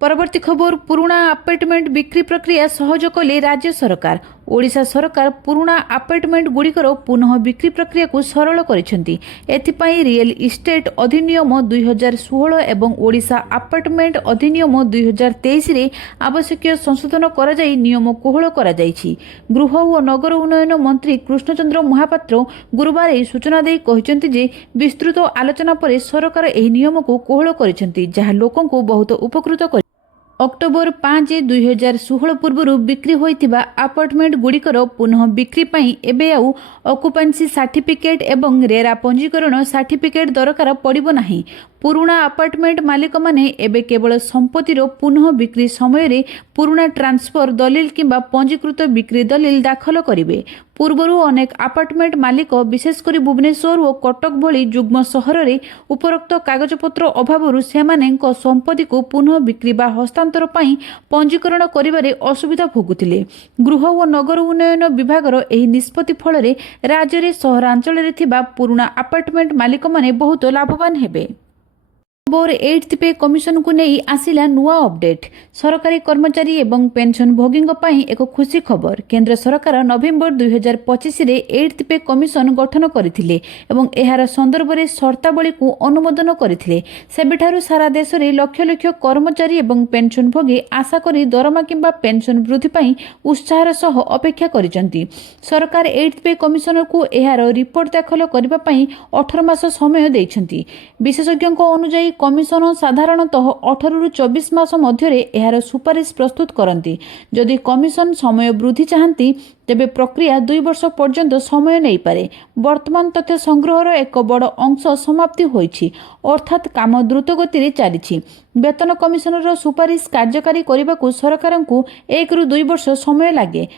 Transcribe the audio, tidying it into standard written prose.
परवर्ती खबर पुराणा अपार्टमेंट बिक्री प्रक्रिया सहज कले राज्य सरकार। ओडिशा सरकार पुराणा अपार्टमेंट गुड़िकर पुनः बिक्री प्रक्रिया को सरल करिसेंती। एथिपाई रियल इस्टेट अधिनियम 2016 एवं ओडिशा अपार्टमेंट अधिनियम 2023 रे आवश्यक संशोधन करा जाई नियम कोहल करा जाईछि। गृह और नगर उन्नयन मंत्री कृष्णचंद्र महापात्र गुरुवार ଏହି सूचना देई कहिसेंती जे विस्तृत आलोचना पर सरकार ଏହି नियम को कोहल करिसेंती, जहा लोकन को बहुत उपकृत कर। अक्टोबर 5, 2016 पूर्व बिक्री होइतिबा अपार्टमेंट गुड़िकर पुनः बिक्री पाई एबे आउ ऑक्युपेंसी सर्टिफिकेट एवं रेरा पंजीकरण सर्टिफिकेट दरकार पड़िबो नाही। पुराणा अपार्टमेंट मालिक माने एबे केवल संपत्तिर पुनः बिक्री समय रे पुराणा ट्रांसफर दलिल किंबा पंजीकृत बिक्री दलिल दाखल करिवे। पूर्वरु अनेक अपार्टमेंट मालिक विशेषकर भुवनेश्वर और कटक भली जुग्म सहर रे उपरोक्त कागजपत्र अभावरु सेमानेंको संपत्ति को पुनः बिक्री बा हस्तांतर पाई पंजीकरण करिबारे असुविधा भोगुथिले। गृह और नगर उन्नयन विभागर एही निष्पत्ति फल रे राज्य रे सहरांचल रे थिबा पुराणा अपार्टमेंट मालिक माने बहुत लाभवान हेबे। खबर 8th पे कमिशन को नहीं आसिला नुआ अपडेट। सरकारी कर्मचारी एवं पेंशन भोगी एक खुशी खबर। केंद्र सरकार नवेम्बर 2025 रे 8th पे कमिशन गठन करथिले एवं एहार संदर्भ रे शर्तावली को अनुमोदन करथिले। सेबेठारु सारा देश रे लक्ष लक्ष कर्मचारी एवं पेंशन भोगी आशा करी दरमा किंबा पेंशन वृद्धि पाई उत्साहर सह अपेक्षा करिसंती। सरकार 8th पे कमिशन को एहार रिपोर्ट दाखल करबा पाई 18 मास समय दैछंती। विशेषज्ञों अनुसार कमिशन साधारणतः 18 रु 24 मास मध्य एहार सुपारिश प्रस्तुत करती। जदि कमिशन समय वृद्धि चाहती तेबे प्रक्रिया 2 वर्ष पर्यंत समय नहीं पारे। वर्तमान तथ्य संग्रहर एक बड़ अंश समाप्ति होइछि, अर्थात काम द्रुत गति रे चली। वेतन कमिशनर सुपारिश कार्यकारी करने को सरकार को 1 रु 2 वर्ष समय लगे।